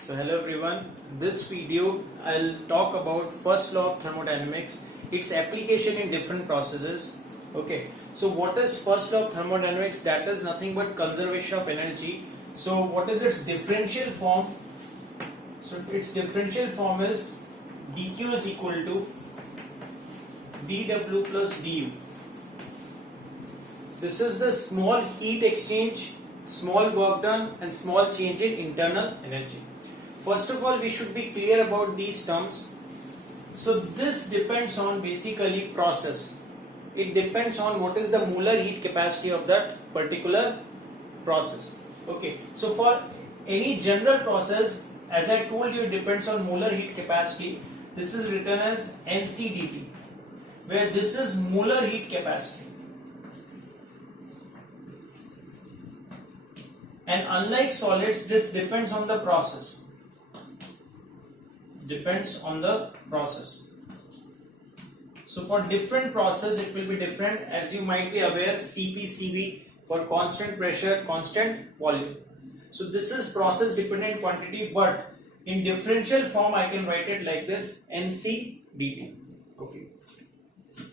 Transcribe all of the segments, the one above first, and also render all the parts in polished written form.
So hello everyone, this video I'll talk about first law of thermodynamics, its application in different processes. Okay, so what is first law of thermodynamics? That is nothing but conservation of energy. So what is its differential form? So its differential form is dq is equal to dw plus du. This is the small heat exchange, small work done and small change in internal energy. First of all, we should be clear about these terms. So this depends on basically process. It depends on what is the molar heat capacity of that particular process. Okay, so for any general process, as I told you, it depends on molar heat capacity. This is written as NCDT, where this is molar heat capacity. And unlike solids, this depends on the process. Depends on the process. So for different process, it will be different. As you might be aware, Cp, Cv for constant pressure, constant volume. So this is process dependent quantity, but in differential form, I can write it like this: Nc dt. Okay.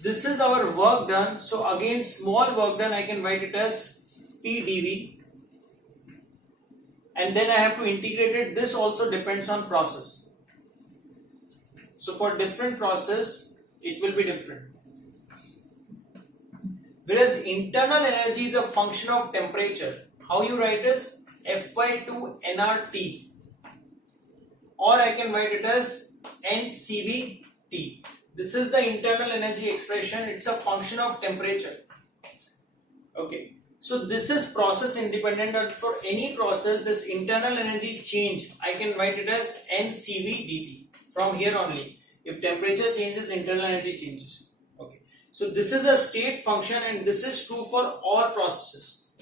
This is our work done. So again, small work done, I can write it as P dV. And then I have to integrate it. This also depends on process. So for different process, it will be different. Whereas internal energy is a function of temperature. How you write is F by 2 nRT, or I can write it as NCVT. This is the internal energy expression. It's a function of temperature. Okay. So this is process independent, and for any process, this internal energy change, I can write it as NCVDT. From here only, if temperature changes, internal energy changes. Okay, so this is a state function, and this is true for all processes.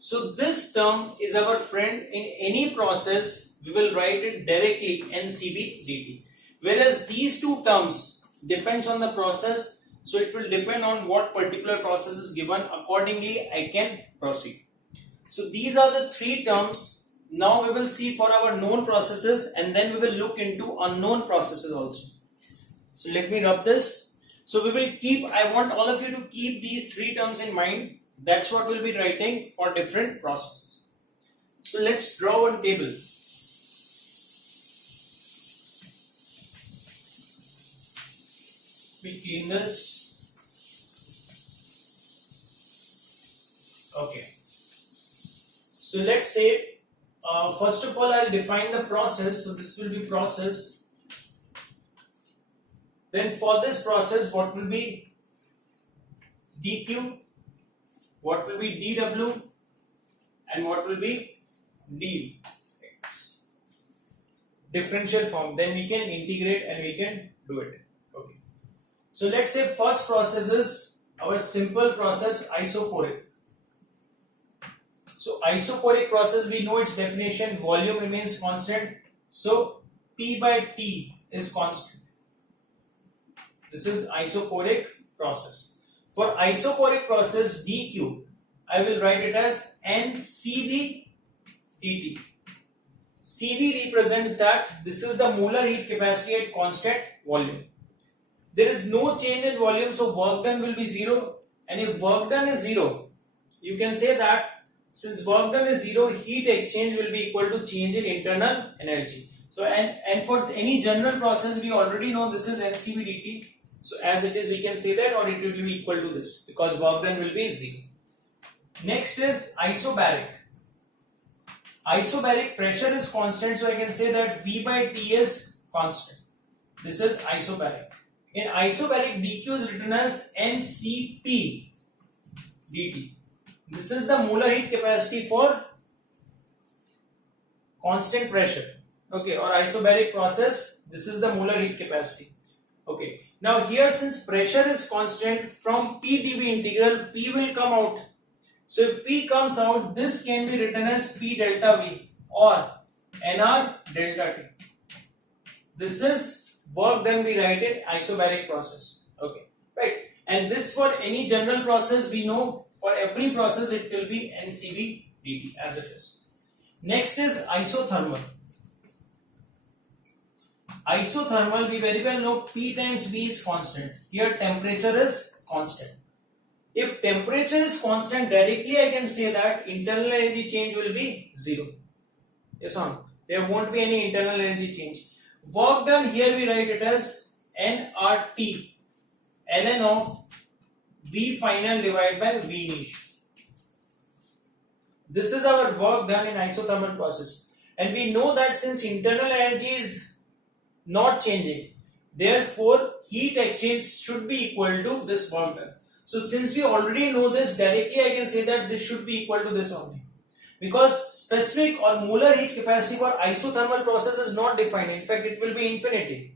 So this term is our friend in any process. We will write it directly NCV dt. Whereas these two terms depends on the process, so it will depend on what particular process is given. Accordingly, I can proceed. So these are the three terms. Now we will see for our known processes, and then we will look into unknown processes also. So let me rub this. So we will keep, I want all of you to keep these three terms in mind. That's what we'll be writing for different processes. So let's draw one table. We clean this. Okay. So let's say first of all, I'll define the process. So this will be process. Then for this process, what will be dq, what will be dw, and what will be du. Differential form. Then we can integrate and we can do it. Okay. So let's say first process is our simple process, isoporic. So isoporic process, we know its definition, volume remains constant. So P by T is constant. This is isoporic process. For isoporic process dq, I will write it as NCV dt. CV represents that this is the molar heat capacity at constant volume. There is no change in volume, so work done will be 0. And if work done is 0, you can say that since work done is 0, heat exchange will be equal to change in internal energy. So and for any general process, we already know this is NCV dt. So as it is, we can say that, or it will be equal to this because work done will be 0. Next is isobaric. Isobaric pressure is constant, so I can say that V by T is constant. This is isobaric. In isobaric, dq is written as NCP dt. This is the molar heat capacity for constant pressure. Okay, or isobaric process, this is the molar heat capacity. Okay, now here since pressure is constant, from P dV integral, P will come out. So if P comes out, this can be written as P delta V or NR delta T. This is work done, we write it isobaric process. Okay, right. And this for any general process, we know for every process it will be NCV dt as it is. Next is isothermal. Isothermal, we very well know P times V is constant. Here temperature is constant. If temperature is constant, directly I can say that internal energy change will be 0. Yes or no? There won't be any internal energy change. Work done, here we write it as nRT, ln of V final divided by V initial. This is our work done in isothermal process. And we know that since internal energy is not changing, therefore heat exchange should be equal to this work done. So since we already know this, directly I can say that this should be equal to this only. Because specific or molar heat capacity for isothermal process is not defined. In fact, it will be infinity.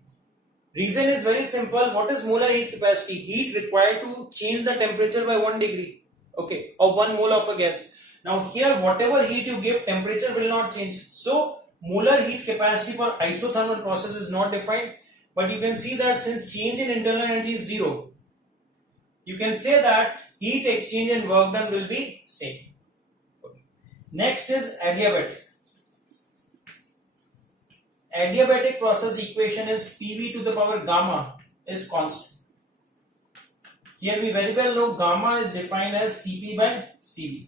Reason is very simple. What is molar heat capacity? Heat required to change the temperature by 1 degree. Okay, of 1 mole of a gas. Now here, whatever heat you give, temperature will not change. So molar heat capacity for isothermal process is not defined. But you can see that since change in internal energy is 0, you can say that heat exchange and work done will be same. Okay. Next is adiabatic. Adiabatic process equation is PV to the power gamma is constant. Here we very well know gamma is defined as Cp by Cv.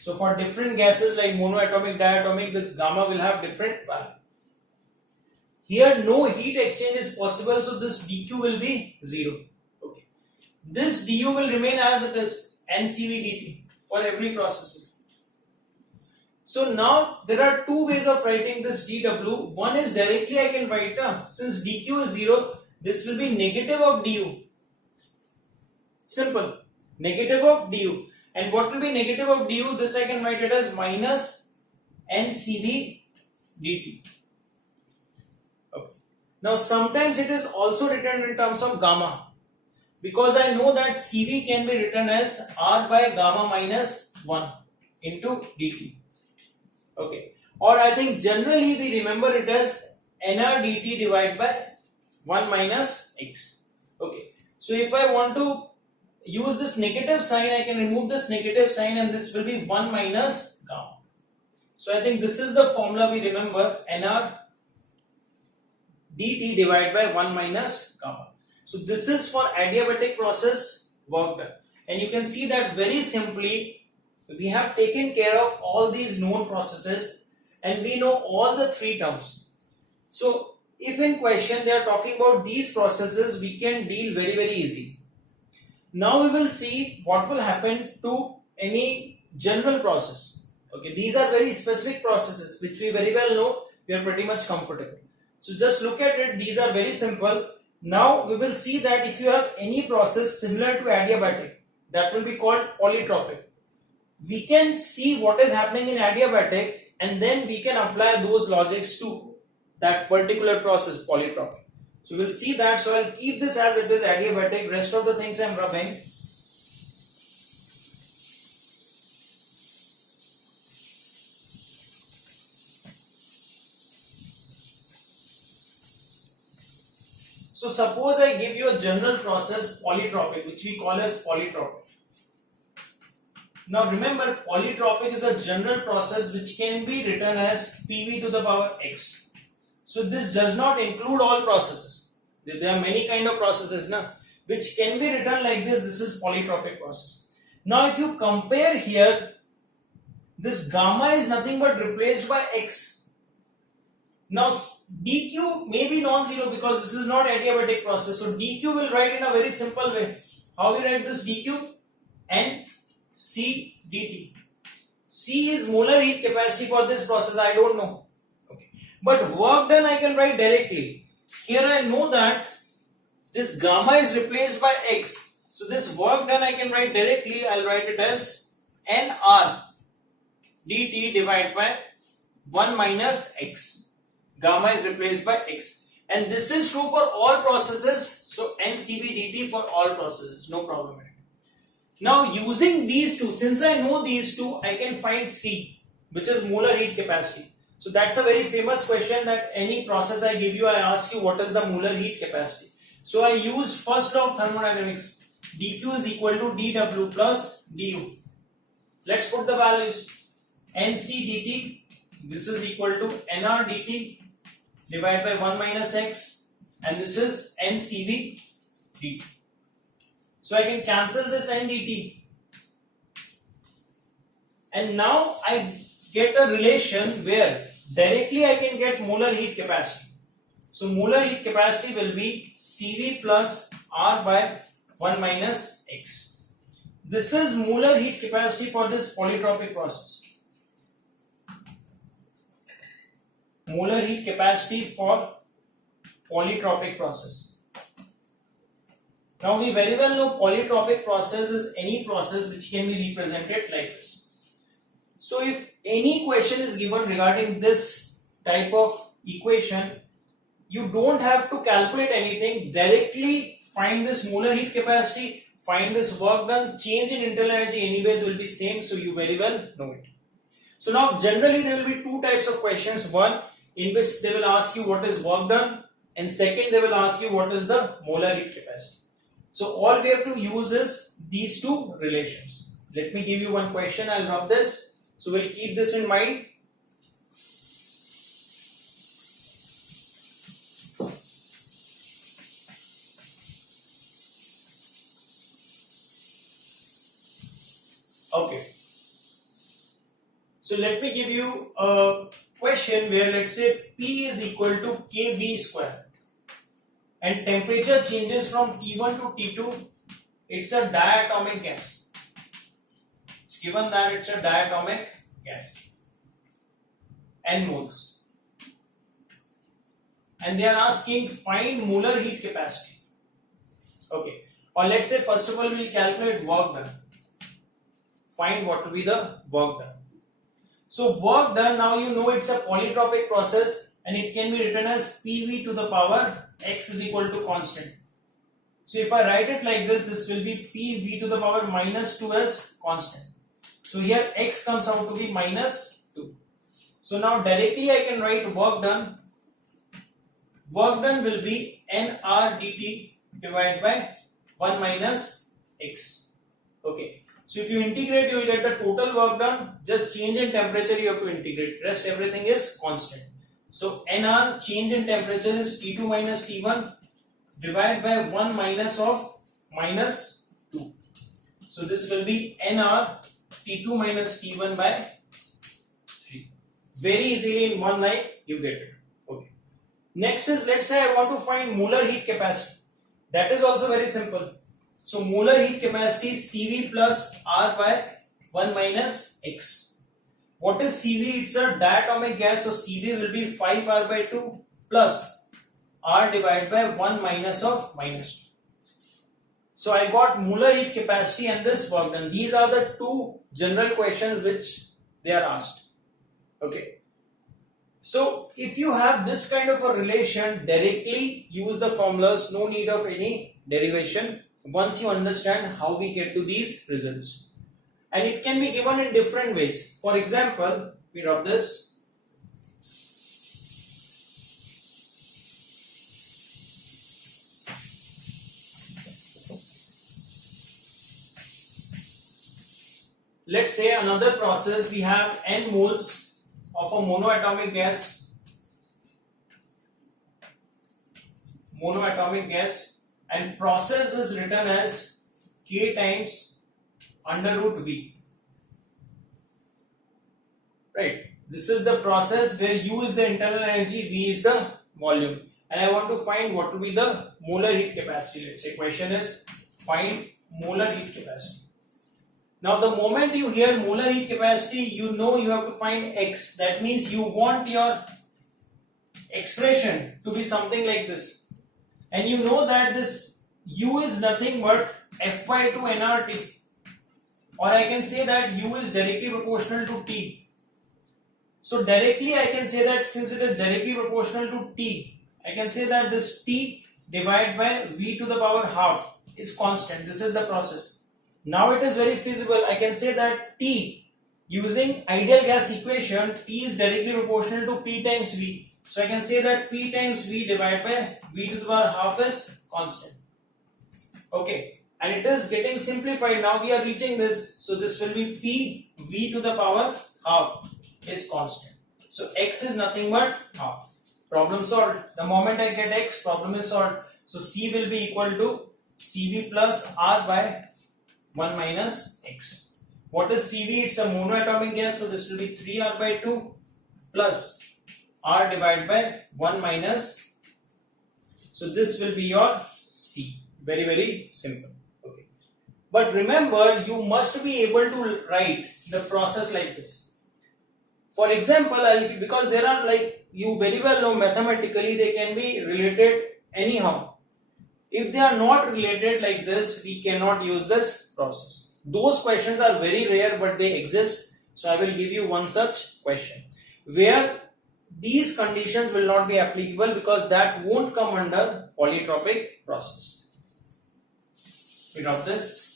So for different gases like monoatomic, diatomic, this gamma will have different value. Here no heat exchange is possible, so this dq will be 0. Okay. This du will remain as it is, NCV dt for every process. So now there are two ways of writing this dw. One is directly I can write since dq is 0, this will be negative of du. Simple. Negative of du. And what will be negative of du? This I can write it as minus NCV dt. Okay. Now sometimes it is also written in terms of gamma, because I know that Cv can be written as R by gamma minus 1 into dt. Okay. Or I think generally we remember it as nR dt divided by 1 minus x. Okay. So if I want to use this negative sign, I can remove this negative sign and this will be 1 minus gamma. So I think this is the formula we remember, nR dt divided by 1 minus gamma. So this is for adiabatic process work done. And you can see that very simply we have taken care of all these known processes and we know all the three terms. So if in question they are talking about these processes, we can deal very easy. Now we will see what will happen to any general process. Okay, these are very specific processes which we very well know, we are pretty much comfortable. So just look at it, these are very simple. Now we will see that if you have any process similar to adiabatic, that will be called polytropic. We can see what is happening in adiabatic and then we can apply those logics to that particular process, polytropic. So we'll see that. So I'll keep this as it is, adiabatic. Rest of the things I'm rubbing. So suppose I give you a general process, polytropic, which we call as polytropic. Now remember, polytropic is a general process which can be written as PV to the power x. So this does not include all processes. There are many kind of processes now, which can be written like this. This is polytropic process. Now if you compare here, this gamma is nothing but replaced by x. Now dq may be non-zero because this is not adiabatic process. So dq will write in a very simple way. How we write this dq? N C dt. C is molar heat capacity for this process. I don't know. Okay. But work done I can write directly. Here I know that this gamma is replaced by x. So this work done I can write directly. I'll write it as nR dt divided by 1 minus x. Gamma is replaced by x. And this is true for all processes. So NCV dt for all processes. No problem. Now using these two, since I know these two, I can find C, which is molar heat capacity. So that's a very famous question that any process I give you, I ask you what is the molar heat capacity. So I use first law of thermodynamics. dq is equal to dw plus du. Let's put the values. NC dt, this is equal to NR dt divided by 1 minus x, and this is NCV dt. So I can cancel this N dt, and now I get a relation where directly I can get molar heat capacity. So molar heat capacity will be Cv plus R by 1 minus x. This is molar heat capacity for this polytropic process. Molar heat capacity for polytropic process. Now we very well know polytropic process is any process which can be represented like this. So if any question is given regarding this type of equation, you don't have to calculate anything, directly find this molar heat capacity, find this work done, change in internal energy anyways will be same, so you very well know it. So now generally there will be two types of questions, one in which they will ask you what is work done, and second they will ask you what is the molar heat capacity. So all we have to use is these two relations. Let me give you one question, I'll rub this, so we'll keep this in mind. Okay, so let me give you a question where let's say P is equal to kV square and temperature changes from T1 to T2. It's a diatomic gas. It's given that it's a diatomic gas, N moles, and they are asking find molar heat capacity. Okay, or let's say first of all we'll calculate work done. Find what will be the work done. So work done, now you know it's a polytropic process and it can be written as PV to the power x is equal to constant. So if I write it like this, this will be PV to the power minus 2 as constant. So here x comes out to be minus 2. So now directly I can write work done. Work done will be NR dt divided by 1 minus x. Okay. So if you integrate, you will get the total work done. Just change in temperature you have to integrate. Rest everything is constant. So NR change in temperature is T2 minus T1 divided by 1 minus of minus 2. So this will be NR T2 minus T1 by 3. Very easily in one line you get it. Okay. Next is, let's say I want to find molar heat capacity. That is also very simple. So molar heat capacity is Cv plus R by 1 minus x. What is Cv? It's a diatomic gas, so Cv will be 5R by 2 plus R divided by 1 minus of minus 2. So I got molar heat capacity and this work done. These are the two general questions which they are asked. Okay. So if you have this kind of a relation, directly use the formulas, no need of any derivation. Once you understand how we get to these results, and it can be given in different ways. For example, we rub this. Let's say another process, we have N moles of a monoatomic gas. And process is written as K times under root V. Right. This is the process where U is the internal energy, V is the volume. And I want to find what will be the molar heat capacity. Let's say question is find molar heat capacity. Now the moment you hear molar heat capacity, you know you have to find X. That means you want your expression to be something like this. And you know that this U is nothing but F by 2 nRT. Or I can say that U is directly proportional to T. So directly I can say that since it is directly proportional to T, I can say that this T divided by V to the power half is constant. This is the process. Now it is very feasible. I can say that T, using ideal gas equation, T is directly proportional to P times V. So I can say that P times V divided by V to the power half is constant. Okay, and it is getting simplified. Now we are reaching this. So this will be P V to the power half is constant. So x is nothing but half. Problem solved. The moment I get x, problem is solved. So C will be equal to Cv plus R by 1 minus x. What is Cv? It's a monoatomic gas, so this will be 3R by 2 plus R divided by 1 minus. So this will be your C. Very, very simple. Okay. But remember, you must be able to write the process like this. For example, because there are, like you very well know, mathematically they can be related anyhow. If they are not related like this, we cannot use this process. Those questions are very rare, but they exist. So I will give you one such question where these conditions will not be applicable because that won't come under polytropic process. We drop this.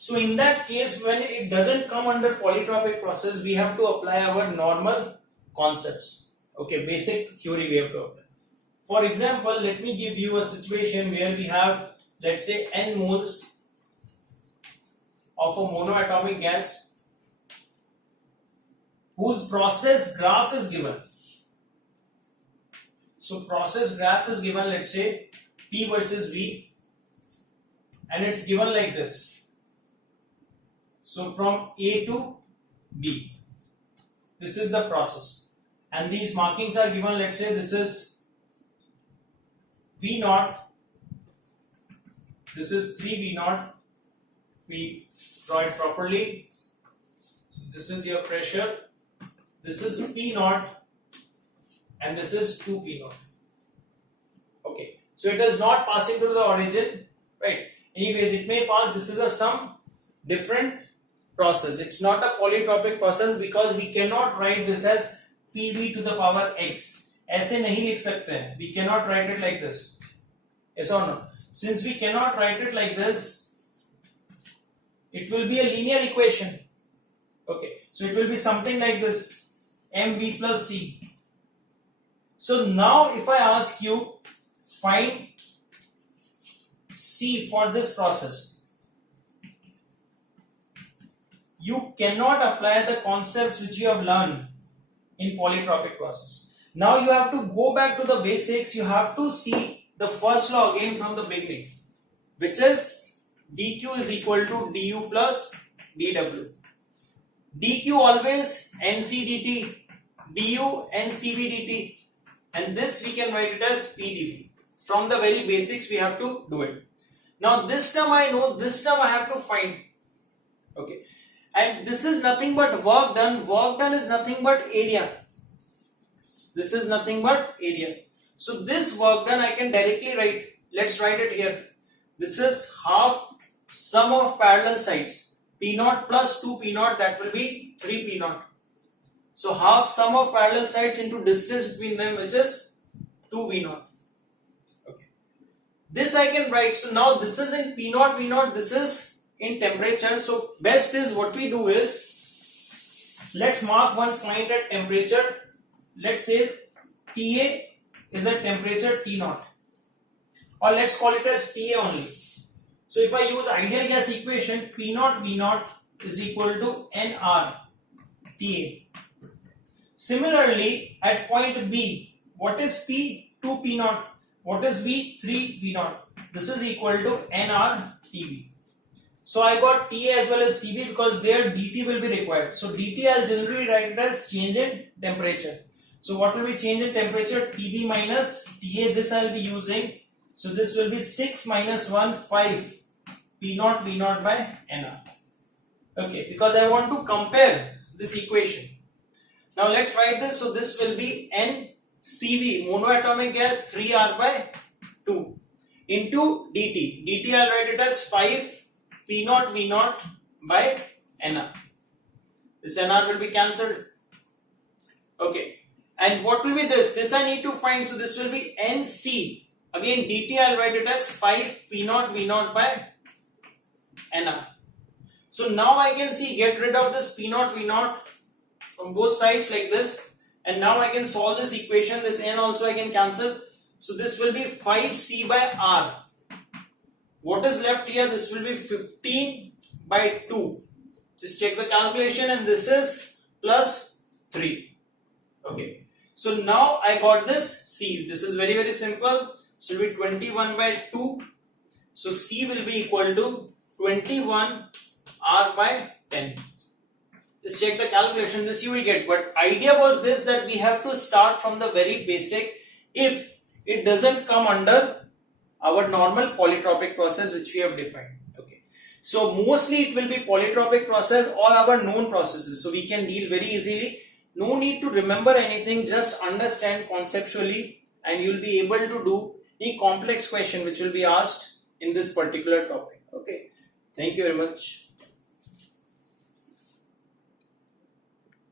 So in that case, when it doesn't come under polytropic process, we have to apply our normal concepts. Okay, basic theory we have to apply. For example, let me give you a situation where we have, let's say, n moles of a monoatomic gas whose process graph is given. So process graph is given, let's say P versus V, and it's given like this. So from A to B, this is the process, and these markings are given. Let's say this is V naught, this is 3 V naught. We draw it properly. So this is your pressure, this is P naught, and this is 2 P naught. Okay, so it is not passing to the origin, right? Anyways, it may pass. This is a some different process. It's not a polytropic process because we cannot write this as PV to the power x. ऐसे नहीं लिख सकते हैं. We cannot write it like this. Yes or no? Since we cannot write it like this, it will be a linear equation. Okay, so it will be something like this: mv plus c. So now if I ask you find c for this process, you cannot apply the concepts which you have learned in polytropic process. Now you have to go back to the basics. You have to see the first law again from the beginning, which is dq is equal to du plus dw. dq always nc dt, du ncv dt, and this we can write it as pdv. From the very basics we have to do it. Now this term I know, this term I have to find. Okay. And this is nothing but work done. Work done is nothing but area. This is nothing but area. So this work done I can directly write. Let's write it here. This is half sum of parallel sides. P naught plus 2 P naught, that will be 3 P naught. So half sum of parallel sides into distance between them, which is 2 V naught. Okay. This I can write. So now this is in P naught V naught. This is in temperature. So best is what we do is, let's mark one point at temperature. Let's say TA is at temperature T naught, or let's call it as TA only. So if I use ideal gas equation, P naught V naught is equal to NR TA. Similarly at point B, what is P? 2 P naught. What is V? 3 V naught. This is equal to NR TV. So I got TA as well as TB because there dt will be required. So dt I'll generally write it as change in temperature. So what will be change in temperature? TB minus TA. This I'll be using. So this will be 6 minus 1, 5 P naught V naught by NR. Okay, because I want to compare this equation. Now let's write this. So this will be NCV, monoatomic gas, 3R by 2 into dt. dt I'll write it as 5 P naught V naught by NR. This NR will be cancelled. Okay. And what will be this? This I need to find. So this will be NC. Again dt I'll write it as 5 P naught V naught by NR. So now I can see, get rid of this P naught V naught from both sides like this. And now I can solve this equation. This N also I can cancel. So this will be 5C by R. What is left here? This will be 15 by 2. Just check the calculation, and this is plus 3. Okay. So now I got this C. This is very, very simple. So it will be 21 by 2. So C will be equal to 21 R by 10. Just check the calculation. This you will get. But idea was this, that we have to start from the very basic if it doesn't come under our normal polytropic process which we have defined. Okay. So mostly it will be polytropic process, all our known processes. So we can deal very easily. No need to remember anything, just understand conceptually and you will be able to do any complex question which will be asked in this particular topic. Okay. Thank you very much.